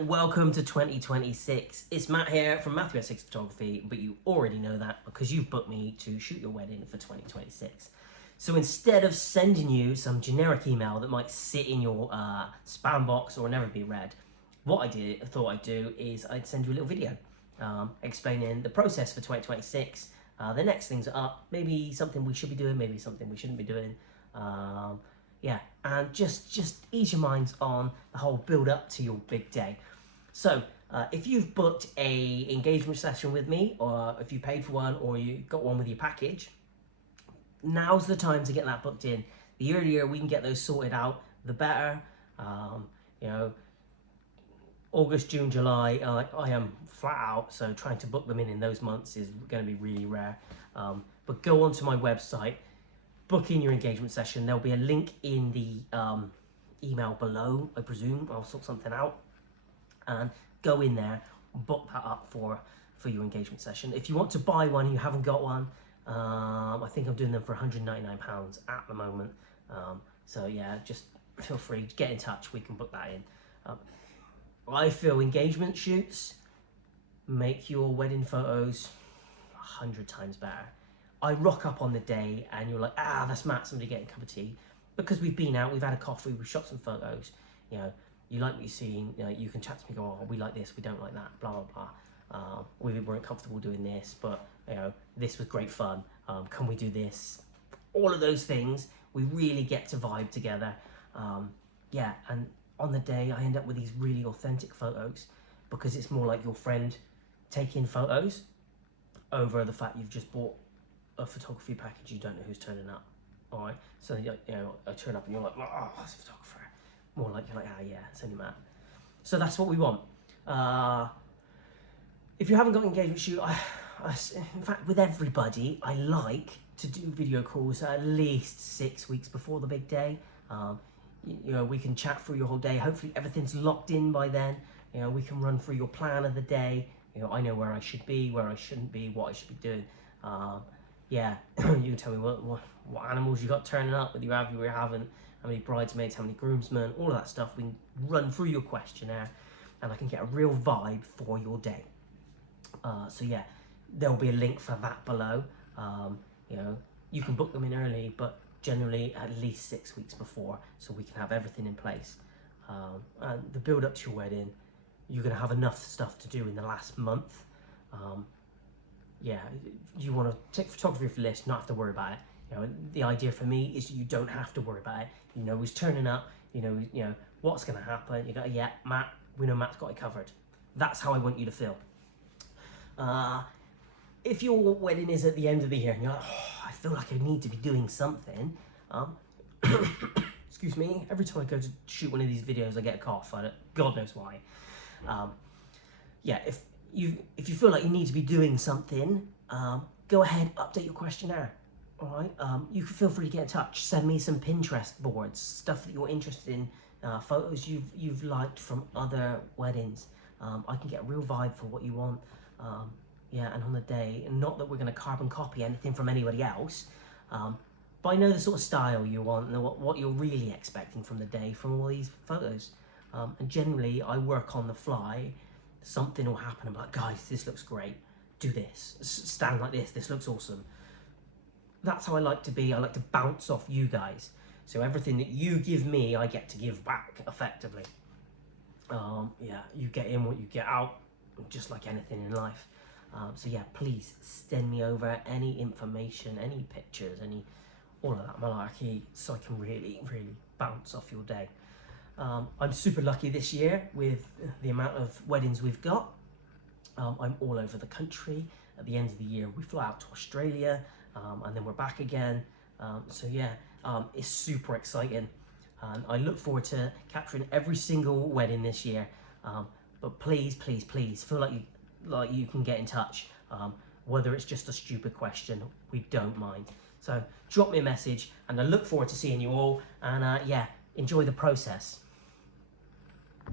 Welcome to 2026. It's Matt here from Matthew Essex Photography, but you already know that because you've booked me to shoot your wedding for 2026. So instead of sending you some generic email that might sit in your spam box or never be read, what I thought I'd do is I'd send you a little video explaining the process for 2026, the next things are up, maybe something we should be doing, maybe something we shouldn't be doing. Yeah, and just ease your minds on the whole build up to your big day. So if you've booked a engagement session with me, or if you paid for one, or you got one with your package, now's the time to get that booked in. The earlier we can get those sorted out, the better. You know, August, June, July, I am flat out, so trying to book them in those months is going to be really rare. But go onto my website, book in your engagement session. There'll be a link in the email below, I presume. I'll sort something out. And go in there, book that up for your engagement session. If you want to buy one and you haven't got one, I think I'm doing them for £199 at the moment. So yeah, just feel free to get in touch. We can book that in. I feel engagement shoots make your wedding photos 100 times better. I rock up on the day and you're like, that's Matt, somebody getting a cup of tea. Because we've been out, we've had a coffee, we've shot some photos, you know, you like what you're seeing, you know, you can chat to me, go, oh, we like this, we don't like that, blah, blah, blah. We weren't comfortable doing this, but, you know, this was great fun. Can we do this? All of those things, we really get to vibe together. Yeah, and on the day, I end up with these really authentic photos because it's more like your friend taking photos over the fact you've just bought a photography package. You don't know who's turning up. All right, so you know, I turn up and you're like, oh, that's a photographer. More like you're like, yeah, it's only Matt. So that's what we want. If you haven't got an engagement shoot, in fact, with everybody, I like to do video calls at least 6 weeks before the big day. You know, we can chat through your whole day. Hopefully everything's locked in by then. You know, we can run through your plan of the day. You know, I know where I should be, where I shouldn't be, what I should be doing. Yeah, you can tell me what animals you got turning up, whether you have, you haven't, how many bridesmaids, how many groomsmen, all of that stuff. We can run through your questionnaire and I can get a real vibe for your day. So yeah, there'll be a link for that below. You know, you can book them in early, but generally at least 6 weeks before, so we can have everything in place. And the build up to your wedding, you're gonna have enough stuff to do in the last month. Yeah, you want to take photography off your list, not have to worry about it. You know, the idea for me is you don't have to worry about it. You know who's turning up. You know what's going to happen. You go, yeah, Matt. We know Matt's got it covered. That's how I want you to feel. If your wedding is at the end of the year and you're like, I feel like I need to be doing something. Excuse me. Every time I go to shoot one of these videos, I get a cough. God knows why. Yeah, if you feel like you need to be doing something, go ahead, update your questionnaire. All right, you can feel free to get in touch. Send me some Pinterest boards, stuff that you're interested in, photos you've liked from other weddings. I can get a real vibe for what you want. Yeah, and on the day, not that we're going to carbon copy anything from anybody else, but I know the sort of style you want and what you're really expecting from the day from all these photos. And generally, I work on the fly. Something will happen. I'm like, guys, this looks great. Do this. Stand like this. This looks awesome. That's how I like to be. I like to bounce off you guys. So everything that you give me, I get to give back effectively. Yeah, you get in what you get out, just like anything in life. So yeah, please send me over any information, any pictures, all of that malarkey, so I can really, really bounce off your day. I'm super lucky this year with the amount of weddings we've got. I'm all over the country. At the end of the year, we fly out to Australia, and then we're back again. So yeah, it's super exciting. I look forward to capturing every single wedding this year. But please, please, please, feel like you can get in touch. Whether it's just a stupid question, we don't mind. So drop me a message, and I look forward to seeing you all. And yeah, enjoy the process.